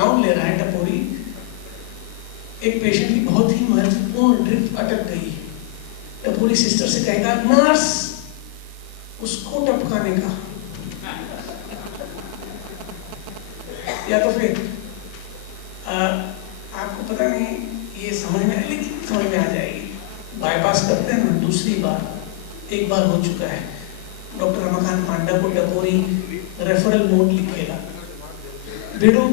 Round ले रहा है टपोरी, एक पेशेंट की बहुत ही महत्वपूर्ण ड्रिप अटक गई, टपोरी सिस्टर से कहेगा नर्स उसको टपकाने का, या तो फिर आपको पता नहीं ये समझ में, लेकिन समझ में आ जाएगी, बाईपास करते हैं ना दूसरी बार, एक बार हो चुका है, डॉक्टर रमाकांत पांडा को टपोरी रेफरल नोट लिखेगा, रिडू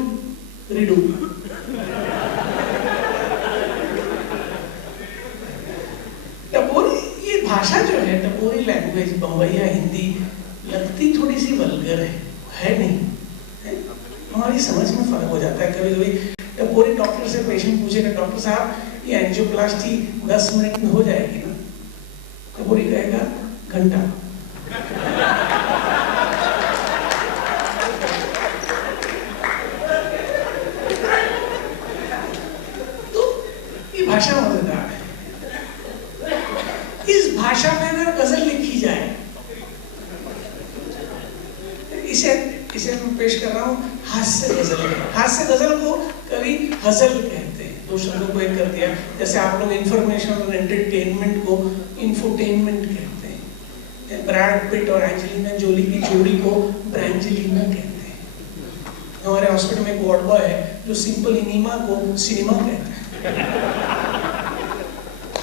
रिडू, टपोरी ये भाषा जो है, टपोरी लैंग्वेज बम्बईया हिंदी लगती थोड़ी सी वल्गर है नहीं है? हमारी समझ में फर्क हो जाता है कभी कभी। टपोरी डॉक्टर से पेशेंट पूछेगा डॉक्टर साहब ये एंजियोप्लास्टी 10 मिनट में हो जाएगी ना, टपोरी कहेगा घंटा। तो ये भाषा मजेदार है। इस भाषा में अगर गजल लिखी जाए, इसे मैं पेश कर रहा हूँ हास्य गजल। हास्य गजल को कभी हजल कहते हैं, दो शब्दों को एक कर दिया, जैसे आप लोग इंफॉर्मेशन और एंटरटेनमेंट को इंफोटेनमेंट कहते हैं, ब्रैड पिट और एंजेलिना जोली की जोड़ी को ब्रैंजेलिना कहते हैं। हमारे हॉस्पिटल में एक वार्ड बॉय है जो सिंपल इनिमा को सिनेमा कहता है।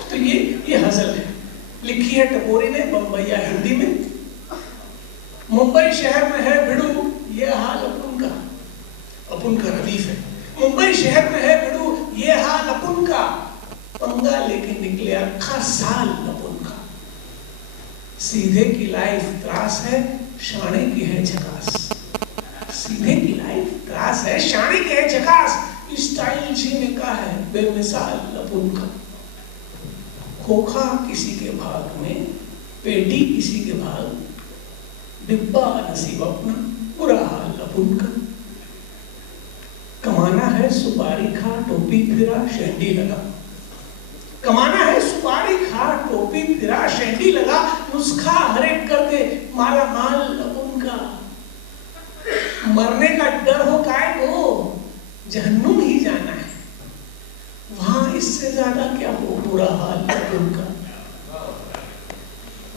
तो ये हजल है, लिखी है टपोरी ने बम्बईया हिंदी में। मुंबई शहर में है भिड़ू ये हाल अपुन का रदीफ है। मुंबई शहर में है भिड़ू ये हाल अपुन का, पंगा लेके निकले अखा साल अपुन का। सीधे की लाइफ त्रास है, शाणे की है झकास। सीधे की लाइफ त्रास है, शाणे की है झकास। स्टाइल जीने का है बेमिसाल अपुन का। खोखा किसी के भाग में, पेटी किसी के भाग, डिब्बा नसीब अपना, बुरा हाल अपुन का। कमाना है सुपारी खा टोपी फिरा शेंडी लगा। कमाना है सुपारी खा टोपी फिरा शेंडी लगा। नुस्खा हरेक कर दे माला माल अपुन का। मरने का डर हो काय को, जहन्नुम ही जाना है, वहां इससे ज्यादा क्या हो बुरा हाल अपुन का।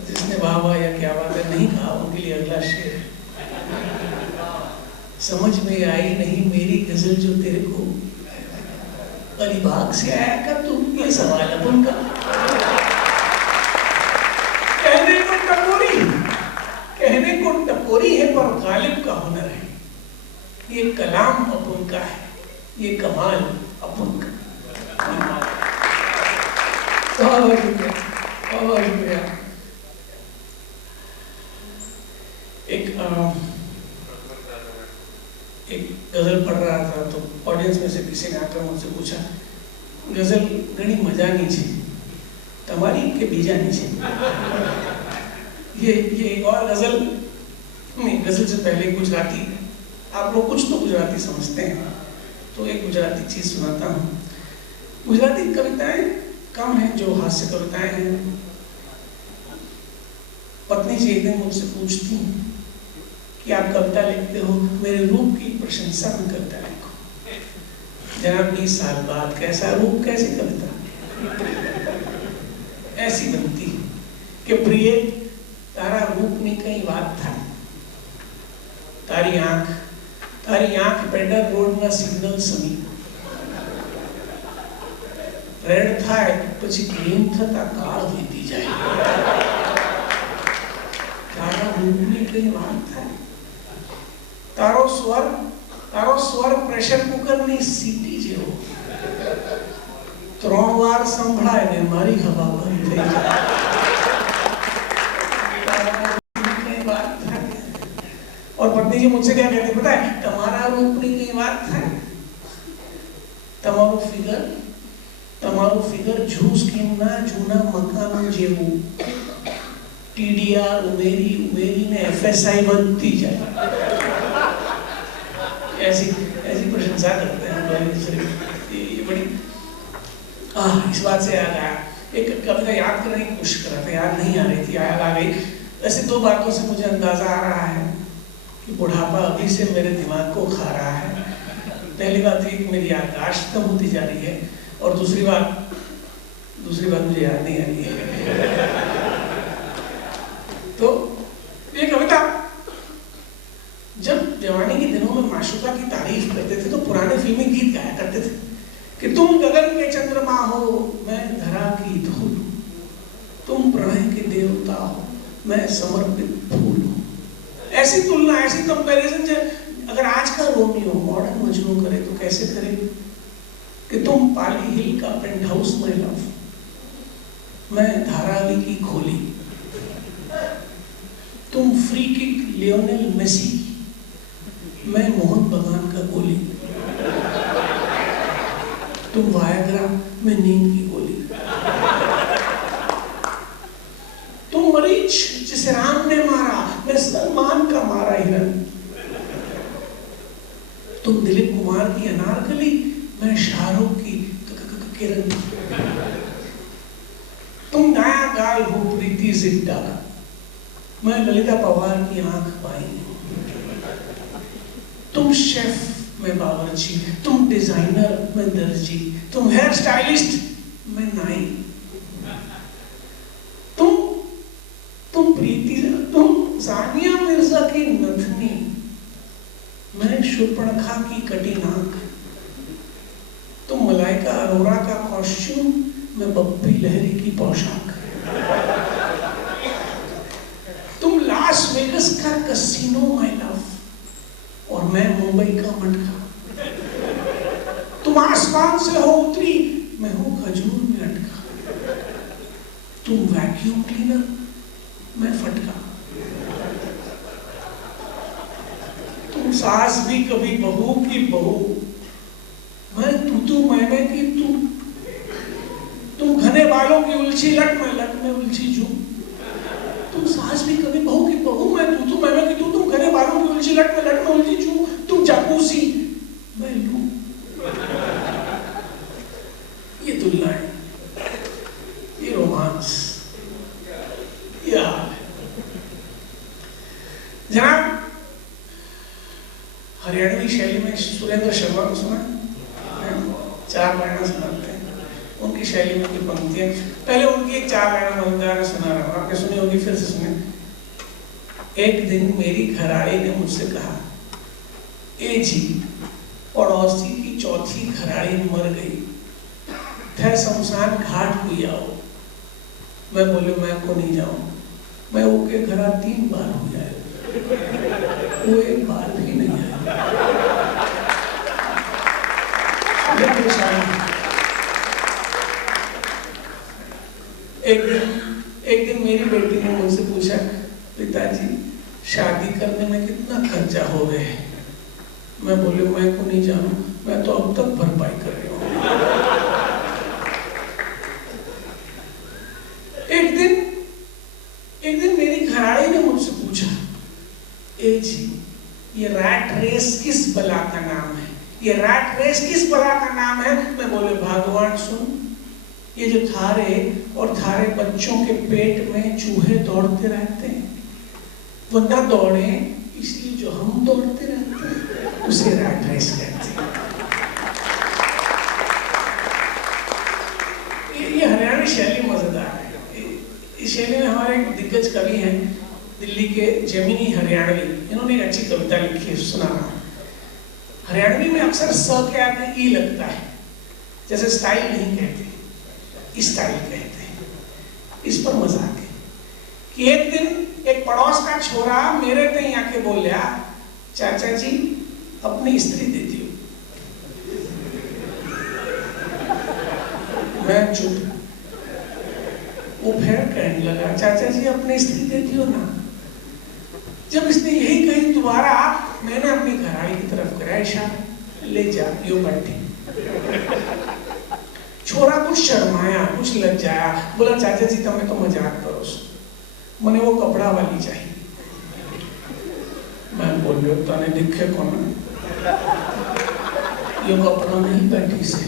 जिसने वाह वाह या क्या बात है नहीं कहा, उनके लिए अगला शेर। समझ में आई नहीं मेरी गजल जो तेरे को, अलीबाग से आया कर तू, ये सवाल अपन का। कहने को टपोरी है पर गालिब का हुनर है। ये कलाम अपन का है, ये कमाल अपन का। बहुत शुक्रिया, बहुत शुक्रिया। एक गजल पढ़ रहा था तो ऑडियंस में से किसी ने आकर मुझसे पूछा, गजल घनी मजा नहीं छे, तमारी के बीजा नहीं छे। ये एक और गजल नहीं, गजल से पहले गुजराती, आप लोग कुछ तो गुजराती समझते हैं, तो एक गुजराती चीज सुनाता हूँ। गुजराती कविताएं कम हैं जो हास्य कविताएं हैं। पत्नी जी एक दिन मुझसे पूछती हैं कि आप कविता लिखते हो, मेरे रूप की प्रशंसा में कविता लिखो। जनाब 20 साल बाद कैसा रूप कैसी कविता ऐसी बनती कि प्रिय तारा रूप नहीं कहीं बात था, तारी आंख पेडर रोड ना सिग्नल समीप रेड था પછી ગ્રીન થતા કાળ વીતી જાય। તારા રૂપની કઈ વાત થાય, તારો સ્વર પ્રેશર કુકરની સીટી જેવો, 3 વાર સંભળાય ને મારી હવા બંધ થઈ જાય। और पत्नी जी मुझसे क्या कहती पता है, तुम्हारा रूपनी की बात है, તમારું ફિગર ઝૂસ કેમના જૂના મકાનો જેવું, ટીડીઆર ઉમેરીને એફએસઆઈ વધતી જાય। ऐसी प्रशंसा करते हैं लोग। ये बड़ी इस बात से याद आया, एक कविता याद करने की कोशिश कर रहा था, याद नहीं आ रही थी, याद आ गई। ऐसे 2 बातों से मुझे अंदाजा आ रहा है कि बुढ़ापा अभी से मेरे दिमाग को खा रहा है। पहली बात ये कि मेरी याददाश्त कम होती जा रही है, और दूसरी बात मुझे याद नहीं आ रही है। तो ये कविता, जब जवानी के दिनों में माशूका की तारीफ करते थे तो पुराने फिल्मी गीत गाया करते थे कि तुम गगन के चंद्रमा हो, मैं धरा की धूल, तुम प्रणय के देवता हो, मैं समर्पित फूल हूँ। ऐसी तुलना, ऐसी कंपैरिजन अगर आज का रोमियो मॉडर्न मजनू करे तो कैसे करे कि तुम पाली हिल का पेंट हाउस में लव, मैं धारावी की खोली, तुम फ्री किक लियोनेल मेसी, मैं मोहन बगान का गोली, तुम वायग्रा, मैं नींद की गोली, तुम मरीच जिसे राम ने मारा, मैं सलमान का मारा हिरन, तुम दिलीप कुमार की अनारकली, मैं शाहरुख की किरण, तुम नया गाल हो प्रीति जिंटा, मैं ललिता पवार की आंख पाई, तुम शेफ, मैं बावर्ची, तुम डिजाइनर, मैं दर्जी, तुम हेयर स्टाइलिस्ट, मैं नाई, तुम प्रीति, तुम सानिया मिर्जा की नथनी, मैं शूर्पणखा की कटी नाक, तुम मलाइका अरोरा का कॉस्ट्यूम, मैं बप्पी लहरी की पोशाक, तुम लास वेगस का कसिनो माय लव, और मैं मुंबई का मटका, तुम आसमान से हो उतरी, मैं हूं खजूर में अटका, तुम वैक्यूम क्लीनर, मैं फटका, तुम सास भी कभी बहू की बहू, मैं तू मैंने की तू, तुम घने बालों की उलझी लट, मैं लट में उलझी जू, तुम सास भी कभी बहू की बहू, मैं तू मैंने की तू, तुम घने बालों की उलझी लट में उलझी जू, तुम जकूसी, मैं लू। ये तुलना है, ये रोमांस, ये हाल है। जनाब, हरियाणवी शैली में सुरेंद्र शर्मा को सुना, चार लाइनें सुनाते हैं उनकी शैली में की पंक्तियां। पहले उनकी एक चार लाइनें मजेदार सुना रहा हूं, आपने सुनी होगी, फिर से सुने। एक दिन मेरी घरवाली ने मुझसे कहा, ए जी, पड़ोसी की चौथी घरवाली मर गई, थे शमशान घाट हुई आओ। मैं बोले मैं को नहीं जाऊं, मैं वो के घरा 3 बार हो जाए, वो 1 बार भी नहीं आया। एक दिन मेरी बेटी ने मुझसे पूछा, पिताजी शादी करने में कितना खर्चा हो गए? मैं बोले मैं को नहीं जानू, मैं तो अब तक भरपाई कर रही हूँ। एक दिन मेरी घरवाली ने मुझसे पूछा, ए जी, ये रैट रेस किस बला का नाम है? ये रैट रेस किस बला का नाम है? मैं बोले भगवान सुन, ये जो थारे और थारे बच्चों के पेट में चूहे दौड़ते रहते हैं, वो न दौड़े इसलिए जो हम दौड़ते रहते हैं उसे रैट रेस कहते हैं। ये हरियाणवी शैली मजेदार है। इस शैली में हमारे एक दिग्गज कवि हैं दिल्ली के, जेमिनी हरियाणवी, इन्होंने एक अच्छी कविता लिखी है, सुना रहा। हरियाणवी में अक्सर स के आगे ई लगता है, जैसे स्टाइल नहीं कहते, स्टाइल कहते हैं। इस पर मजाक है कि एक दिन एक पड़ोस का छोरा मेरे कहीं आके बोलिया, चाचा जी अपनी स्त्री दे दियो। मैं चुप। वो फिर कहने लगा, चाचा जी अपनी स्त्री दे दियो ना। जब इसने यही कही दोबारा, मैंने अपनी घरवाली की तरफ करा इशारा, ले जा यो बैठी। छोरा कुछ शर्माया, कुछ लग जाया, बोला चाचा जी तमें तो मजाक करो, मने वो कपड़ा वाली चाहिए। मैं बोल रही तने दिखे कौन यो कपड़ा नहीं बैठी से।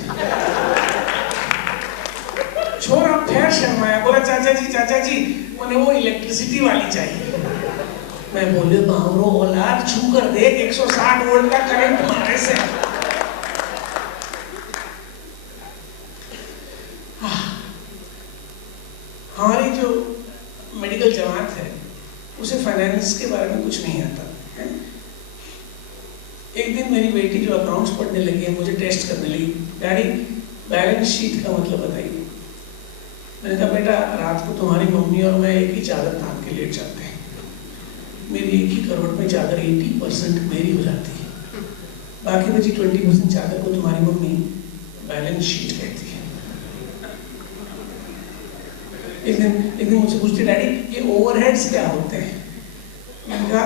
छोरा फिर शर्माया, बोला चाचा जी मने वो इलेक्ट्रिसिटी वाली चाहिए। मैं बोले बावरो औलाद, छू कर देख 160 वोल्ट का करंट मारे से। फाइनेंस के बारे में कुछ नहीं आता है। एक दिन मेरी बेटी जो अकाउंट्स पढ़ने लगी है मुझे टेस्ट करने लगी, डैडी बैलेंस शीट का मतलब बताइए। मैंने कहा बेटा रात को तुम्हारी मम्मी और मैं एक ही चादर तान के लेट जाते हैं, मेरी एक ही करवट में चादर 80% मेरी हो जाती है, बाकी बची 20% चादर को तुम्हारी मम्मी बैलेंस शीट कहती है। एक दिन मुझसे पूछती डैडी ये ओवरहेड्स क्या होते हैं। मैंने कहा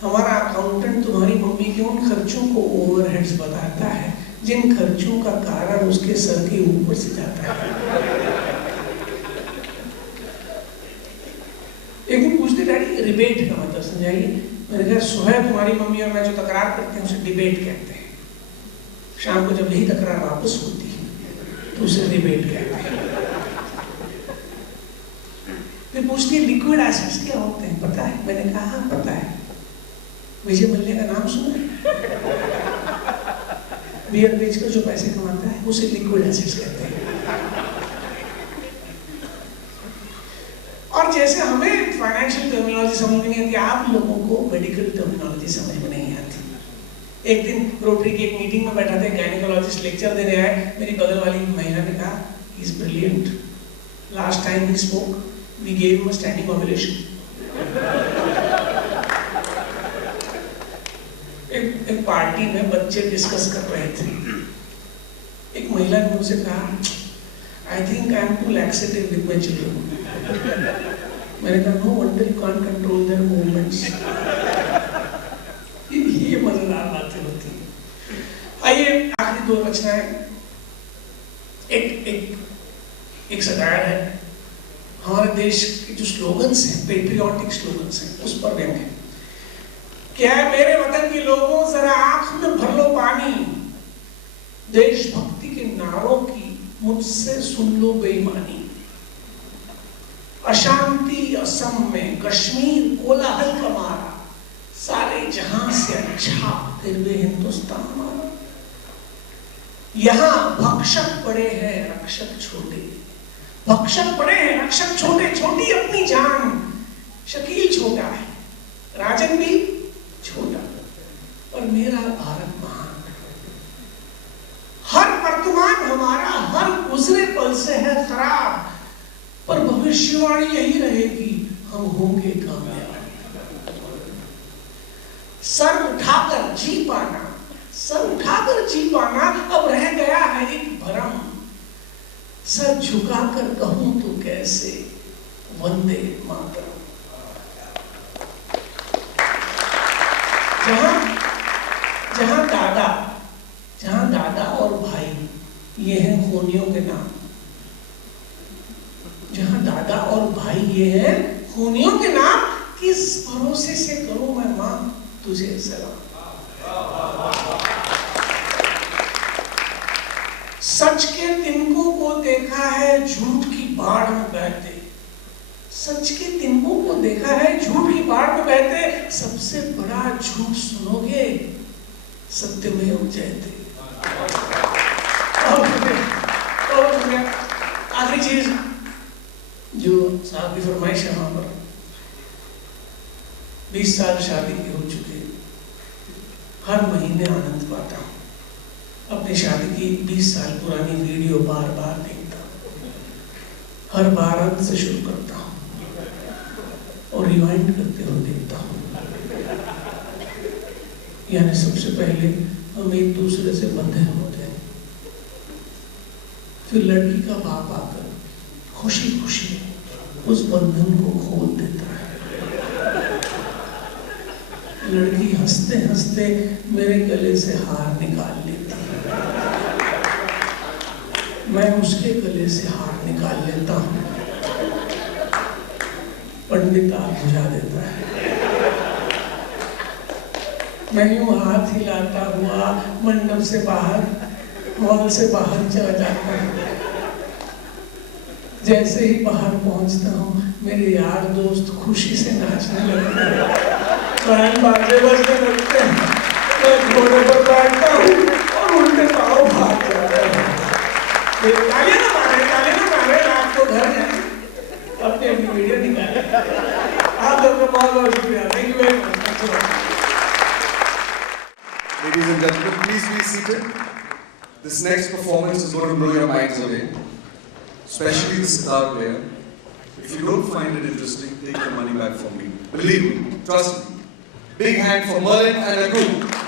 हमारा अकाउंटेंट तुम्हारी मम्मी के उन खर्चों को ओवरहेड्स बताता है जिन खर्चों का कारण उसके सर के ऊपर से जाता है। एक दिन पूछते डैडी रिबेट का मतलब समझाइए। मैंने कहा सुबह तुम्हारी मम्मी और मैं जो तकरार करते हैं उसे डिबेट कहते हैं, शाम को जब यही तकरार वापस होती है तो उसे रिबेट कहते हैं। फिर पूछती है लिक्विड एसिड्स क्या होते हैं पता है। मैंने कहा हाँ पता है, विजय मल्ल्या का नाम सुना है, बियर बेचकर जो पैसे कमाता है उसे लिक्विड एसिड्स कहते हैं। और जैसे हमें फाइनेंशियल टर्मिनोलॉजी समझ में नहीं आती, आप लोगों को मेडिकल टर्मिनोलॉजी समझ में नहीं आती। एक दिन रोटरी की एक मीटिंग में बैठा था, गायनेकोलॉजिस्ट लेक्चर देने आए, मेरी बगल वाली महिला ने कहा he is brilliant, last time he spoke we gave him a standing ovation. एक पार्टी में बच्चे डिस्कस कर रहे थे, एक महिला ने मुझसे कहा I think I am too laxative with my children. मैंने कहा no wonder you can't control their movements. ये मजेदार बातें होती हैं। आइए आखिरी दो रचनाएं। एक सटायर है, हमारे देश के जो स्लोगन्स हैं, पेट्रियोटिक स्लोगन्स हैं, उस पर व्यंग है। क्या है मेरे वतन के लोगों जरा आंख में भर लो पानी, देशभक्ति के नारों की मुझसे सुन लो बेईमानी। अशांति असम में कश्मीर कोलाहल का मारा, सारे जहां से अच्छा फिर भी हिंदुस्तान हमारा। यहां भक्षक बड़े हैं रक्षक छोटे, भक्षक बड़े हैं रक्षक छोटे, छोटी अपनी जान। शकील छोटा है राजन भी छोटा, और मेरा भारत महान। हर वर्तमान हमारा हर गुजरे पल से है खराब, पर भविष्यवाणी यही रहेगी हम होंगे कामयाब। सर उठाकर जी पाना, सर उठाकर जी पाना अब रह गया है एक भरम। सर झुकाकर कहूं तो कैसे वंदे मातरम। जहां दादा और भाई ये हैं खूनियों के नाम, जहां दादा और भाई ये हैं खूनियों के नाम, किस भरोसे से करूं मैं मां तुझे सलाम। सच के तिनकों को देखा है झूठ की बाढ़ में बहते, सच के तिनकों को देखा है झूठ की बाढ़ में बहते। सबसे बड़ा झूठ सुनोगे सत्यमेव जयते। और आखिरी चीज जो साहब की फरमाइश है, वहां पर 20 साल शादी के हो चुके, हर महीने आनंद पाता हूँ। अपनी शादी की 20 साल पुरानी वीडियो बार बार देखता हूँ, हर बार अंत से शुरू करता हूँ और रिवाइंड करते हुए देखता हूँ। यानी सबसे पहले हम एक दूसरे से बंधे होते हैं, फिर लड़की का बाप आकर खुशी खुशी उस बंधन को खोल देता है। लड़की हंसते हंसते मेरे गले से हार निकाल लेती है, मैं उसके गले से हार निकाल लेता हूँ। पंडित आग बुझा देता है, मैं यूं हाथ हिलाता हुआ मंडप से बाहर, हॉल से बाहर चला जाता हूँ। जैसे ही बाहर पहुंचता हूँ मेरे यार दोस्त खुशी से नाचने लगते हैं, बैंड बाजे बजने लगते हैं, मैं घोड़े पर बैठता हूँ और उल्टे पाँव भाग जाता हूँ। तालियां ना मारे, आपको घर जाए अपनी वीडियो निकाले। आप लोगों का बहुत बहुत शुक्रिया। Thank you. and gentlemen, please be seated. This next performance is going to blow your minds away, especially the sitar player. If you don't find it interesting, take your money back from me. Believe me, trust me. Big hand for Merlin and Agu.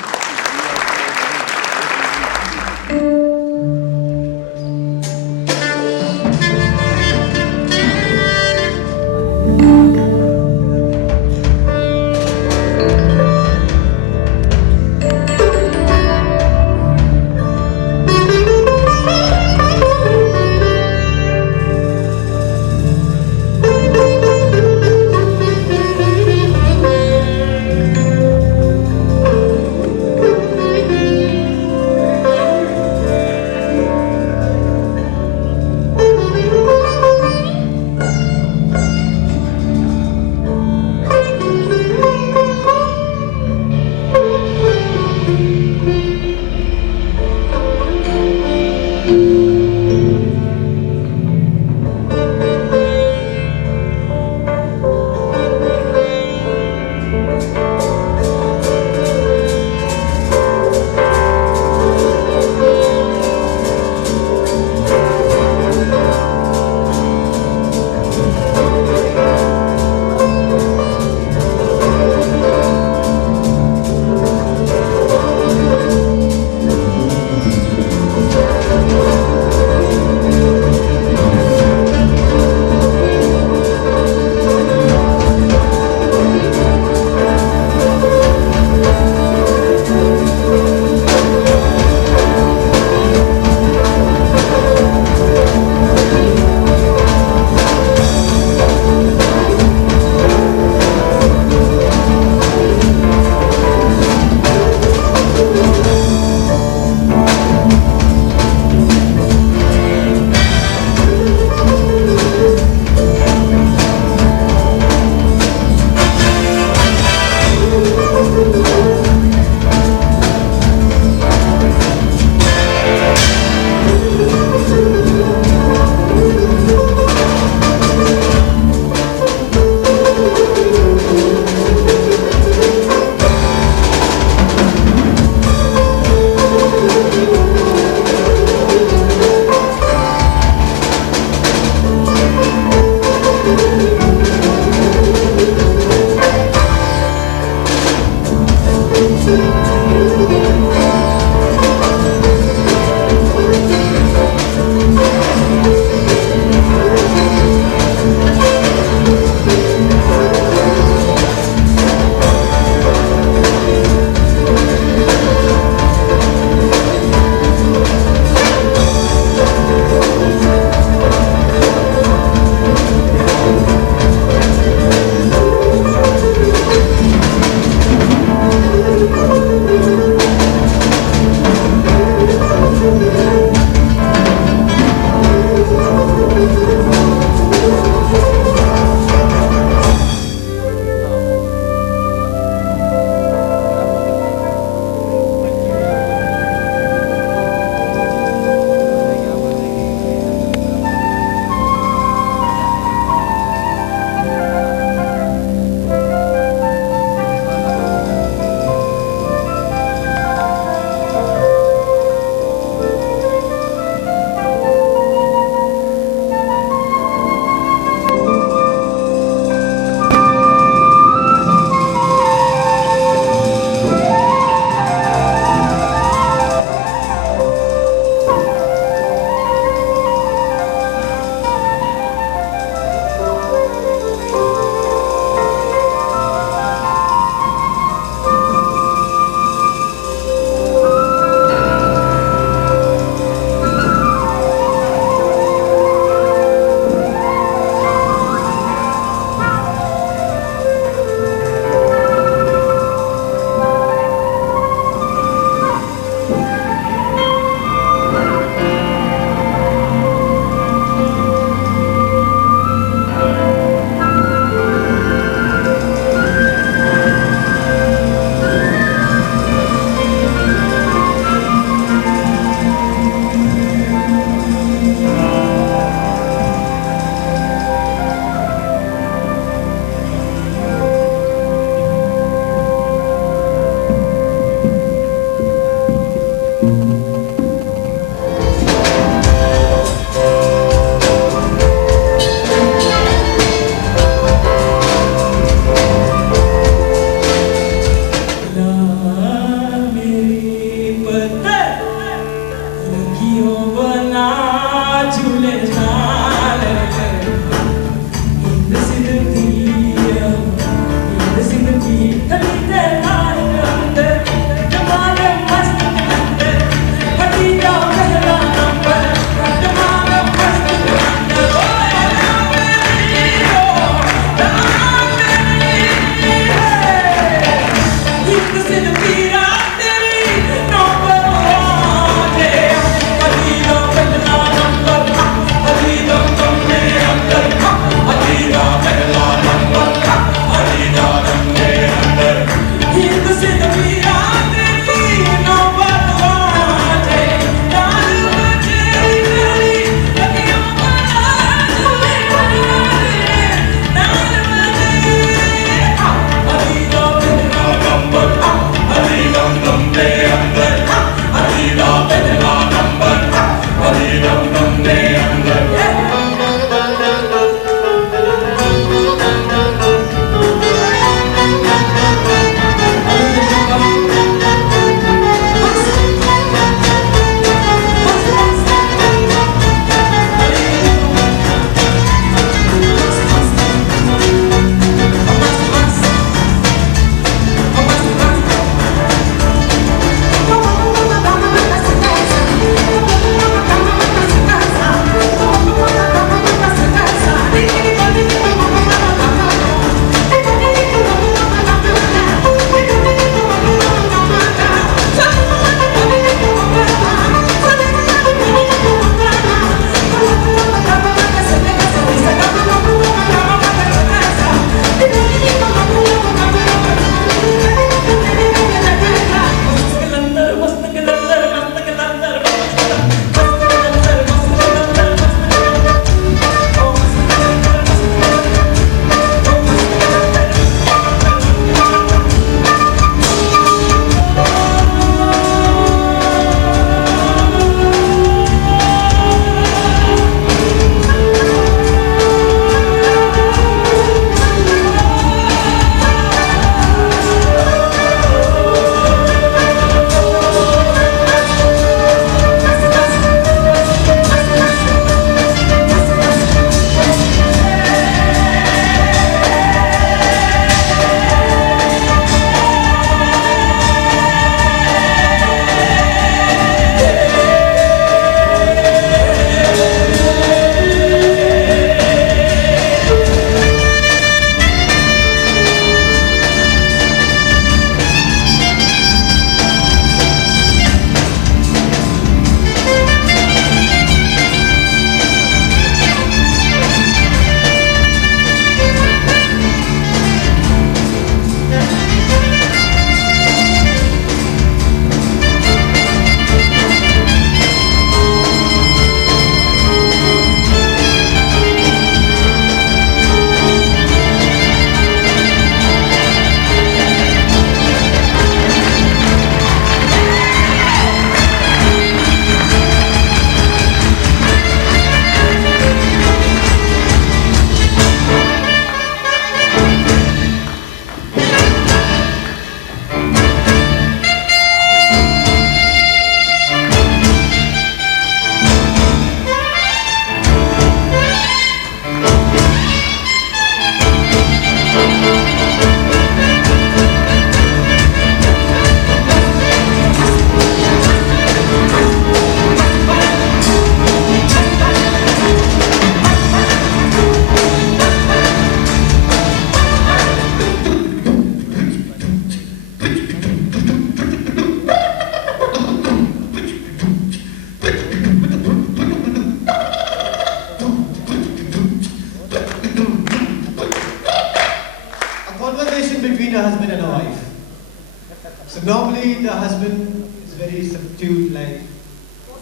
the husband is very subdued, like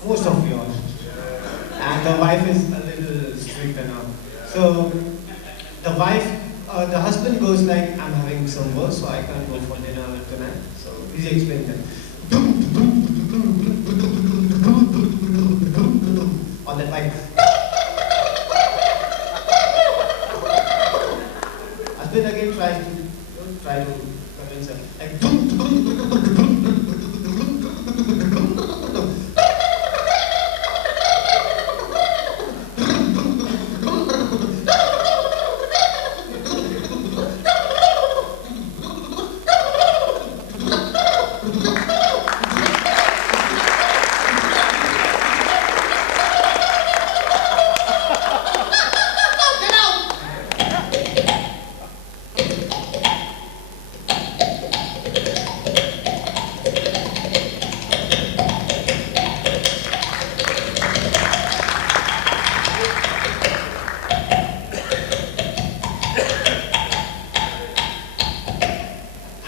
most of yours, and the wife is a little stricter now. So the husband goes like, I'm having some work, so I can't go for dinner tonight. So he explains that. On that bike. Husband again tries to convince her. Like,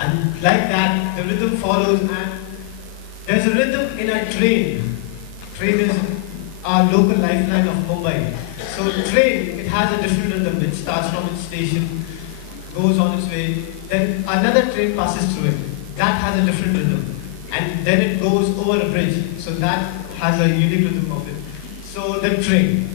and like that, the rhythm follows, and there's a rhythm in a train. Train is our local lifeline of Mumbai. So train, it has a different rhythm. It starts from its station, goes on its way, then another train passes through it. That has a different rhythm. And then it goes over a bridge. So that has a unique rhythm of it. So the train.